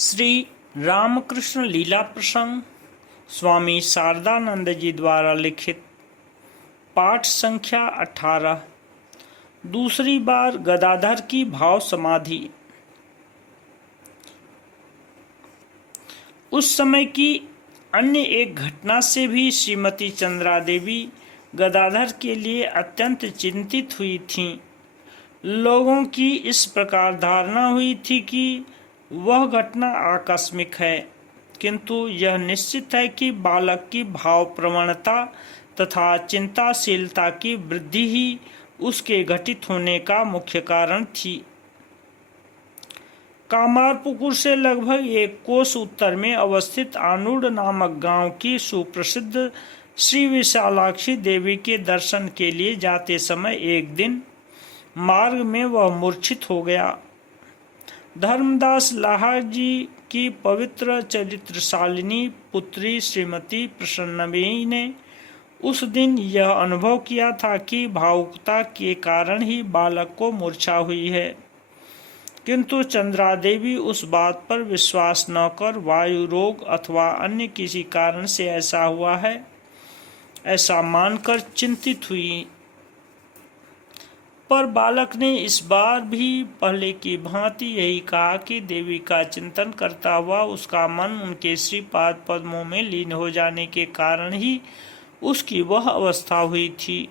श्री रामकृष्ण लीला प्रसंग स्वामी शारदानंद जी द्वारा लिखित पाठ संख्या 18। दूसरी बार गदाधर की भाव समाधि। उस समय की अन्य एक घटना से भी श्रीमती चंद्रा देवी गदाधर के लिए अत्यंत चिंतित हुई थीं। लोगों की इस प्रकार धारणा हुई थी कि वह घटना आकस्मिक है, किंतु यह निश्चित है कि बालक की भाव प्रवणता तथा चिंताशीलता की वृद्धि ही उसके घटित होने का मुख्य कारण थी। कामारपुकुर से लगभग 1 कोस उत्तर में अवस्थित आनूड नामक गांव की सुप्रसिद्ध श्री विशालाक्षी देवी के दर्शन के लिए जाते समय एक दिन मार्ग में वह मूर्छित हो गया। धर्मदास लाहा जी की पवित्र चरित्रशालिनी पुत्री श्रीमती प्रसन्नबेई ने उस दिन यह अनुभव किया था कि भावुकता के कारण ही बालक को मूर्छा हुई है, किंतु चंद्रा देवी उस बात पर विश्वास न कर वायु रोग अथवा अन्य किसी कारण से ऐसा हुआ है ऐसा मानकर चिंतित हुई। पर बालक ने इस बार भी पहले की भांति यही कहा कि देवी का चिंतन करता हुआ उसका मन उनके श्रीपाद पद्मों में लीन हो जाने के कारण ही उसकी वह अवस्था हुई थी।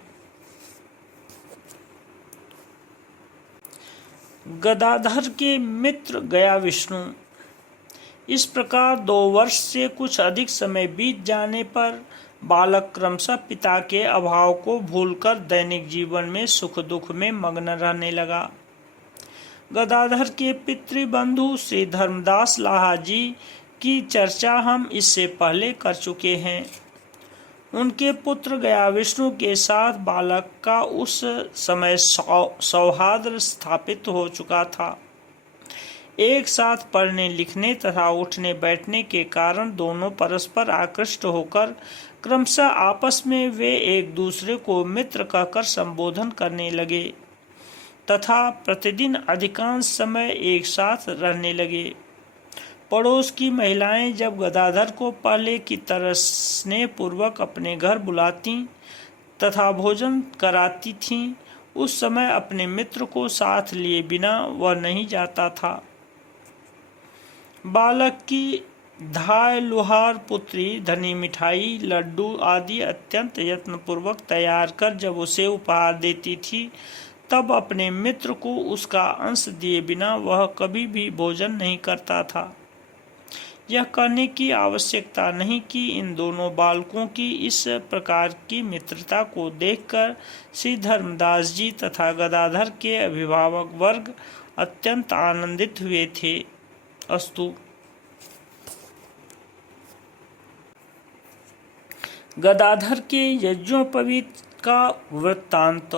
गदाधर के मित्र गया विष्णु। इस प्रकार 2 वर्ष से कुछ अधिक समय बीत जाने पर बालक क्रमशः पिता के अभाव को भूलकर दैनिक जीवन में सुख दुख में मग्न रहने लगा। गदाधर के पितृबंधु श्री धर्मदास लाहा जी की चर्चा हम इससे पहले कर चुके हैं। उनके पुत्र गया विष्णु के साथ बालक का उस समय सौहार्द स्थापित हो चुका था। एक साथ पढ़ने लिखने तथा उठने बैठने के कारण दोनों परस्पर आकृष्ट होकर क्रमशः आपस में वे एक दूसरे को मित्र कहकर संबोधन करने लगे तथा प्रतिदिन अधिकांश समय एक साथ रहने लगे। पड़ोस की महिलाएं जब गदाधर को पहले की तरह स्नेहपूर्वक अपने घर बुलाती तथा भोजन कराती थीं, उस समय अपने मित्र को साथ लिए बिना वह नहीं जाता था। बालक की धाय लुहार पुत्री धनी मिठाई लड्डू आदि अत्यंत यत्नपूर्वक तैयार कर जब उसे उपहार देती थी, तब अपने मित्र को उसका अंश दिए बिना वह कभी भी भोजन नहीं करता था। यह कहने की आवश्यकता नहीं कि इन दोनों बालकों की इस प्रकार की मित्रता को देखकर श्री धर्मदास जी तथा गदाधर के अभिभावक वर्ग अत्यंत आनंदित हुए थे। अस्तु। गदाधर के यज्ञोपवीत का वृत्तांत।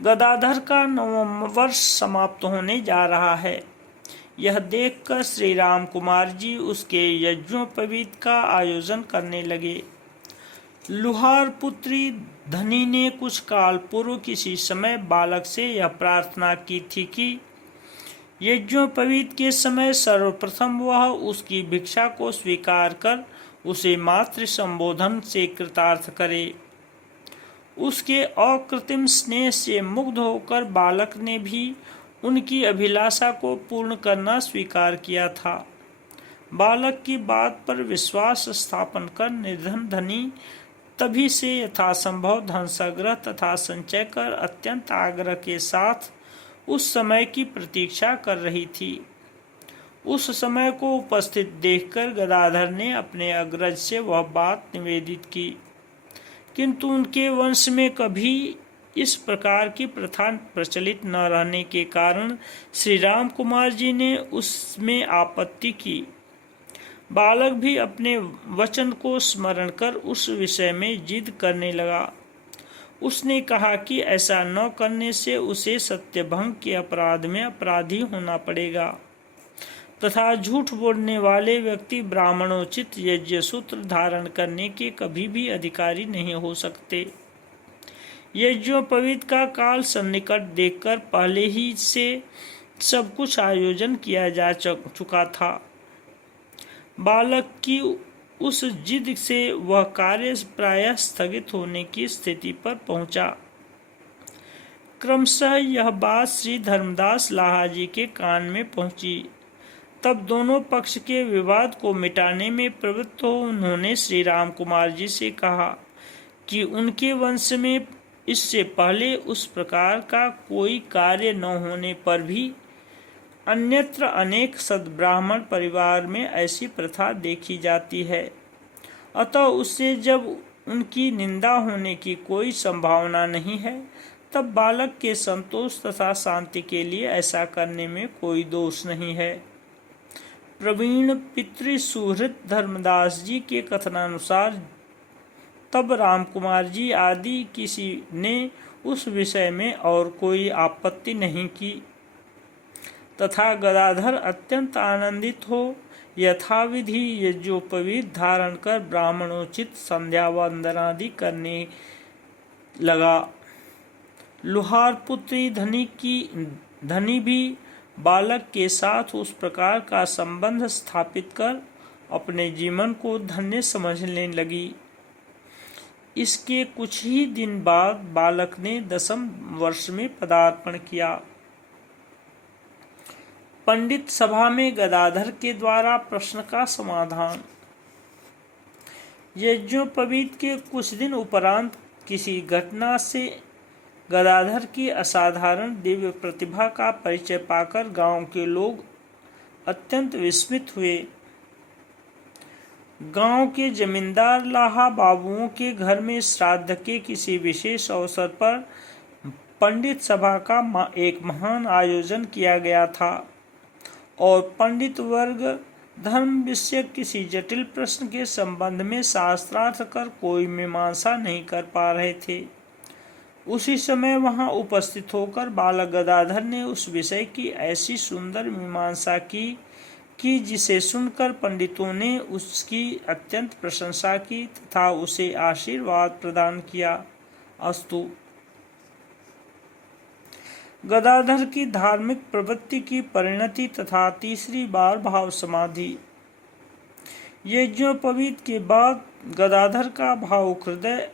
गदाधर का 9वां वर्ष समाप्त होने जा रहा है। यह देखकर श्री राम कुमार जी उसके यज्ञोपवीत का आयोजन करने लगे। लुहार पुत्री धनी ने कुछ काल पूर्व किसी समय बालक से यह प्रार्थना की थी कि यज्ञोपवीत के समय सर्वप्रथम वह उसकी भिक्षा को स्वीकार कर उसे मातृ संबोधन से कृतार्थ करे। उसके अकृत्रिम स्नेह से मुग्ध होकर बालक ने भी उनकी अभिलाषा को पूर्ण करना स्वीकार किया था। बालक की बात पर विश्वास स्थापन कर निर्धन धनी तभी से यथासंभव धन संग्रह तथा संचय कर अत्यंत आग्रह के साथ उस समय की प्रतीक्षा कर रही थी। उस समय को उपस्थित देखकर गदाधर ने अपने अग्रज से वह बात निवेदित की, किंतु उनके वंश में कभी इस प्रकार की प्रथा प्रचलित न रहने के कारण श्री राम कुमार जी ने उसमें आपत्ति की। बालक भी अपने वचन को स्मरण कर उस विषय में जिद करने लगा। उसने कहा कि ऐसा न करने से उसे सत्यभंग के अपराध में अपराधी होना पड़ेगा तथा झूठ बोलने वाले व्यक्ति ब्राह्मणोचित यज्ञ सूत्र धारण करने के कभी भी अधिकारी नहीं हो सकते। यज्ञोपवीत का काल सन्निकट देखकर पहले ही से सब कुछ आयोजन किया जा चुका था। बालक की उस जिद से वह कार्य प्रायः स्थगित होने की स्थिति पर पहुंचा। क्रमशः यह बात श्री धर्मदास लाहाजी के कान में पहुंची। तब दोनों पक्ष के विवाद को मिटाने में प्रवृत्त हो उन्होंने श्री राम कुमार जी से कहा कि उनके वंश में इससे पहले उस प्रकार का कोई कार्य न होने पर भी अन्यत्र अनेक सद्ब्राह्मण परिवार में ऐसी प्रथा देखी जाती है। अतः उससे जब उनकी निंदा होने की कोई संभावना नहीं है, तब बालक के संतोष तथा शांति के लिए ऐसा करने में कोई दोष नहीं है। प्रवीण पितृसुहृद धर्मदास जी के कथनानुसार तब रामकुमार जी आदि किसी ने उस विषय में और कोई आपत्ति नहीं की तथा गदाधर अत्यंत आनंदित हो यथाविधि यज्ञोपवीत धारण कर ब्राह्मणोचित संध्या वंदनादि करने लगा। लुहार पुत्री धनी भी बालक के साथ उस प्रकार का संबंध स्थापित कर अपने जीवन को धन्य समझने लगी। इसके कुछ ही दिन बाद बालक ने 10वें वर्ष में पदार्पण किया। पंडित सभा में गदाधर के द्वारा प्रश्न का समाधान। यज्ञोपवीत के कुछ दिन उपरांत किसी घटना से गदाधर की असाधारण दिव्य प्रतिभा का परिचय पाकर गांव के लोग अत्यंत विस्मित हुए। गांव के जमींदार लाहा बाबुओं के घर में श्राद्ध के किसी विशेष अवसर पर पंडित सभा का एक महान आयोजन किया गया था और पंडित वर्ग धर्म विषय किसी जटिल प्रश्न के संबंध में शास्त्रार्थ कर कोई मीमांसा नहीं कर पा रहे थे। उसी समय वहां उपस्थित होकर बालक गदाधर ने उस विषय की ऐसी सुंदर मीमांसा की जिसे सुनकर पंडितों ने उसकी अत्यंत प्रशंसा की तथा उसे आशीर्वाद प्रदान किया। अस्तु। गदाधर की धार्मिक प्रवृत्ति की परिणति तथा तीसरी बार भाव समाधि। यज्ञोपवीत के बाद गदाधर का भावुक हृदय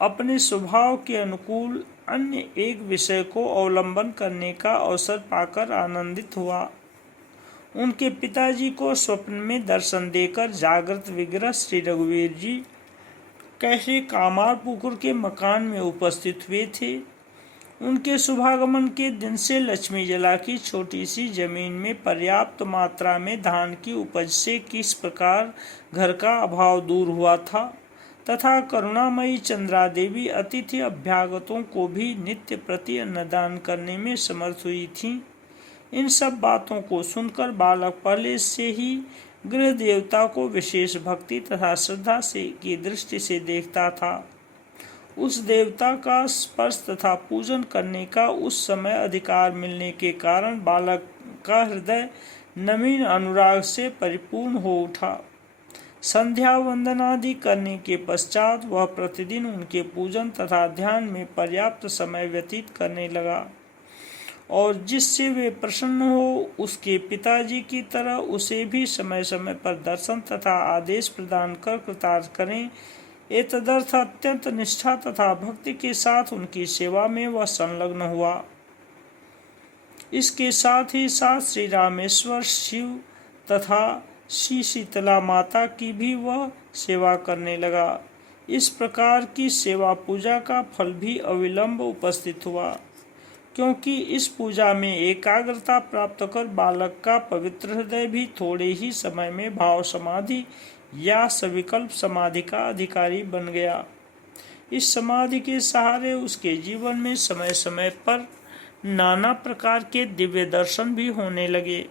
अपने स्वभाव के अनुकूल अन्य एक विषय को अवलंबन करने का अवसर पाकर आनंदित हुआ। उनके पिताजी को स्वप्न में दर्शन देकर जागृत विग्रह श्री रघुवीर जी कैसे कामारपुकुर के मकान में उपस्थित हुए थे। उनके शुभागमन के दिन से लक्ष्मी जला की छोटी सी जमीन में पर्याप्त मात्रा में धान की उपज से किस प्रकार घर का अभाव दूर हुआ था तथा करुणामयी चंद्रा देवी अतिथि अभ्यागतों को भी नित्य प्रति अन्नदान करने में समर्थ हुई थी। इन सब बातों को सुनकर बालक पहले से ही गृह देवता को विशेष भक्ति तथा श्रद्धा से की दृष्टि से देखता था। उस देवता का स्पर्श तथा पूजन करने का उस समय अधिकार मिलने के कारण बालक का हृदय नवीन अनुराग से परिपूर्ण हो उठा। संध्या वंदनादि करने के पश्चात वह प्रतिदिन उनके पूजन तथा ध्यान में पर्याप्त समय व्यतीत करने लगा और जिससे वे प्रसन्न हो उसके पिताजी की तरह उसे भी समय समय पर दर्शन तथा आदेश प्रदान कर कृतार्थ करें। एतदर्थ अत्यंत निष्ठा तथा भक्ति के साथ उनकी सेवा में वह संलग्न हुआ। इसके साथ ही साथ श्री रामेश्वर शिव तथा श्री शीतला माता की भी वह सेवा करने लगा। इस प्रकार की सेवा पूजा का फल भी अविलंब उपस्थित हुआ, क्योंकि इस पूजा में एकाग्रता प्राप्त कर बालक का पवित्र हृदय भी थोड़े ही समय में भाव समाधि या सविकल्प समाधि का अधिकारी बन गया। इस समाधि के सहारे उसके जीवन में समय समय पर नाना प्रकार के दिव्य दर्शन भी होने लगे।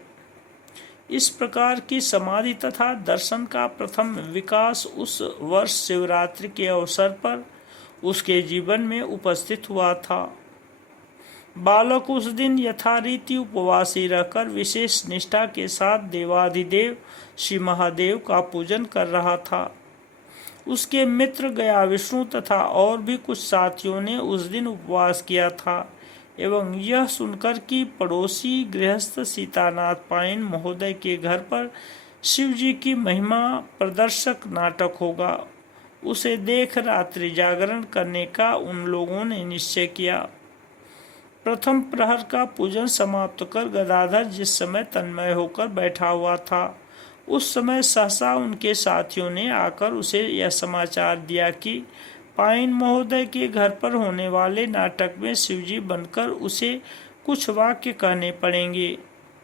इस प्रकार की समाधि तथा दर्शन का प्रथम विकास उस वर्ष शिवरात्रि के अवसर पर उसके जीवन में उपस्थित हुआ था। बालक उस दिन यथारीति उपवासी रहकर विशेष निष्ठा के साथ देवाधिदेव श्री महादेव का पूजन कर रहा था। उसके मित्र गया विष्णु तथा और भी कुछ साथियों ने उस दिन उपवास किया था। एवं यह सुनकर कि पड़ोसी गृहस्थ सीतानाथ पायन महोदय के घर पर शिव जी की महिमा प्रदर्शक नाटक होगा, उसे देख रात्रि जागरण करने का उन लोगों ने निश्चय किया। प्रथम प्रहर का पूजन समाप्त कर गदाधर जिस समय तन्मय होकर बैठा हुआ था, उस समय सहसा उनके साथियों ने आकर उसे यह समाचार दिया कि पायन महोदय के घर पर होने वाले नाटक में शिवजी बनकर उसे कुछ वाक्य कहने पड़ेंगे,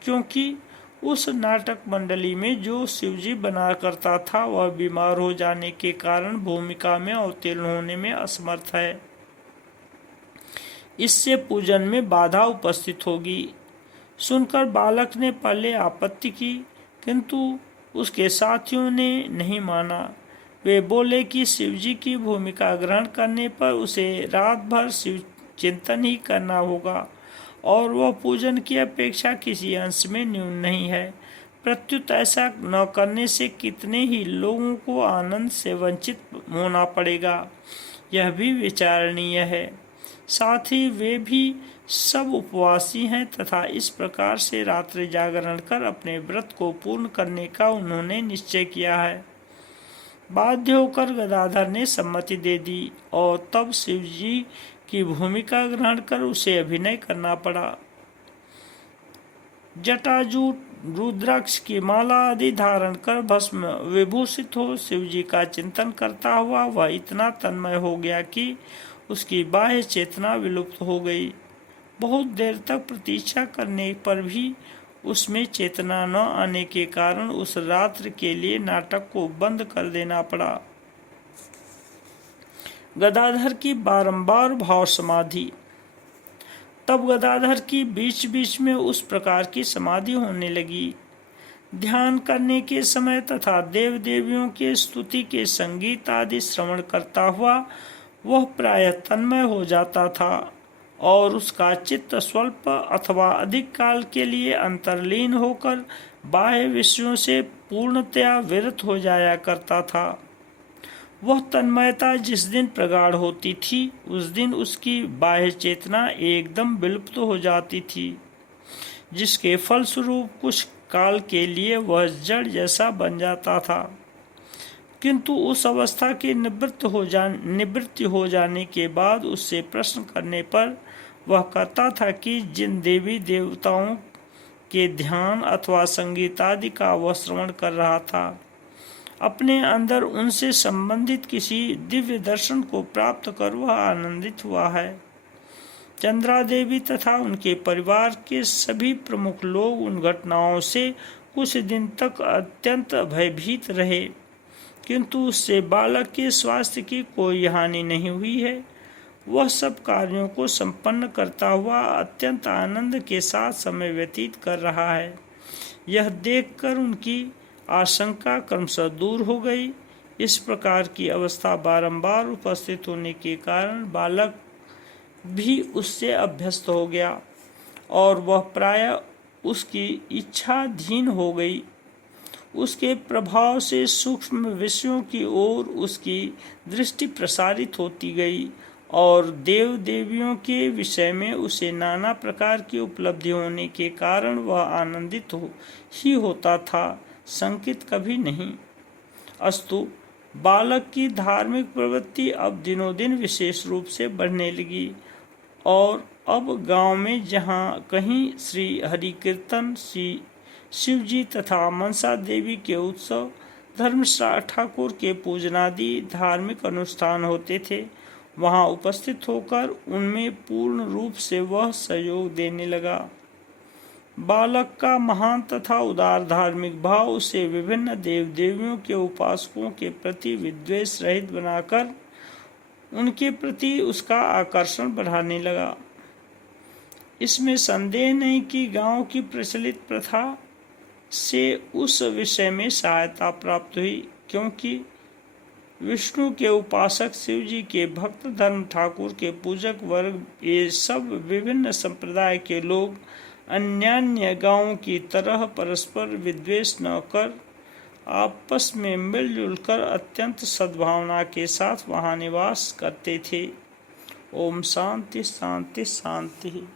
क्योंकि उस नाटक मंडली में जो शिवजी बना करता था वह बीमार हो जाने के कारण भूमिका में अवतीर्ण होने में असमर्थ है। इससे पूजन में बाधा उपस्थित होगी। सुनकर बालक ने पहले आपत्ति की, किंतु उसके साथियों ने नहीं माना। वे बोले कि शिवजी की भूमिका ग्रहण करने पर उसे रात भर शिव चिंतन ही करना होगा और वह पूजन की अपेक्षा किसी अंश में न्यून नहीं है। प्रत्युत ऐसा न करने से कितने ही लोगों को आनंद से वंचित होना पड़ेगा, यह भी विचारणीय है। साथ ही वे भी सब उपवासी हैं तथा इस प्रकार से रात्रि जागरण कर अपने व्रत को पूर्ण करने का उन्होंने निश्चय किया है। बाध्य होकर गदाधर ने सम्मति दे दी और तब शिवजी की भूमिका ग्रहण कर उसे अभिनय करना पड़ा। जटाजूट रुद्राक्ष की माला आदि धारण कर भस्म विभूषित हो शिवजी का चिंतन करता हुआ वह इतना तन्मय हो गया कि उसकी बाह्य चेतना विलुप्त हो गई। बहुत देर तक प्रतीक्षा करने पर भी उसमें चेतना न आने के कारण उस रात्र के लिए नाटक को बंद कर देना पड़ा। गदाधर की बारंबार भाव समाधि। तब गदाधर की बीच बीच में उस प्रकार की समाधि होने लगी। ध्यान करने के समय तथा देव देवियों के स्तुति के संगीत आदि श्रवण करता हुआ वह प्रायः तन्मय हो जाता था और उसका चित्त स्वल्प अथवा अधिक काल के लिए अंतर्लीन होकर बाह्य विषयों से पूर्णतया विरत हो जाया करता था। वह तन्मयता जिस दिन प्रगाढ़ होती थी उस दिन उसकी बाह्य चेतना एकदम विलुप्त हो जाती थी, जिसके फलस्वरूप कुछ काल के लिए वह जड़ जैसा बन जाता था। किंतु उस अवस्था के निवृत्ति हो जाने के बाद उससे प्रश्न करने पर वह कहता था कि जिन देवी देवताओं के ध्यान अथवा संगीत आदि का वह श्रवण कर रहा था, अपने अंदर उनसे संबंधित किसी दिव्य दर्शन को प्राप्त कर वह आनंदित हुआ है। चंद्रा देवी तथा उनके परिवार के सभी प्रमुख लोग उन घटनाओं से कुछ दिन तक अत्यंत भयभीत रहे, किंतु उससे बालक के स्वास्थ्य की कोई हानि नहीं हुई है। वह सब कार्यों को संपन्न करता हुआ अत्यंत आनंद के साथ समय व्यतीत कर रहा है। यह देखकर उनकी आशंका क्रमशः दूर हो गई। इस प्रकार की अवस्था बारंबार उपस्थित होने के कारण बालक भी उससे अभ्यस्त हो गया और वह प्रायः उसकी इच्छाधीन हो गई। उसके प्रभाव से सूक्ष्म विषयों की ओर उसकी दृष्टि प्रसारित होती गई और देव देवियों के विषय में उसे नाना प्रकार की उपलब्धि होने के कारण वह आनंदित ही होता था, संकित कभी नहीं। अस्तु, बालक की धार्मिक प्रवृत्ति अब दिनों दिन विशेष रूप से बढ़ने लगी और अब गांव में जहाँ कहीं श्री हरि कीर्तन, श्री शिवजी तथा मनसा देवी के उत्सव, धर्मशाला ठाकुर के पूजनादि धार्मिक अनुष्ठान होते थे, वहां उपस्थित होकर उनमें पूर्ण रूप से वह सहयोग देने लगा। बालक का महान तथा उदार धार्मिक भाव उसे विभिन्न देव देवियों के उपासकों के प्रति विद्वेष रहित बनाकर उनके प्रति उसका आकर्षण बढ़ाने लगा। इसमें संदेह नहीं कि गांव की प्रचलित प्रथा से उस विषय में सहायता प्राप्त हुई, क्योंकि विष्णु के उपासक, शिव जी के भक्त, धर्म ठाकुर के पूजक वर्ग, ये सब विभिन्न संप्रदाय के लोग अन्यान्य गांवों की तरह परस्पर विद्वेष न कर आपस में मिलजुल कर अत्यंत सद्भावना के साथ वहां निवास करते थे। ओम शांति शांति शांति।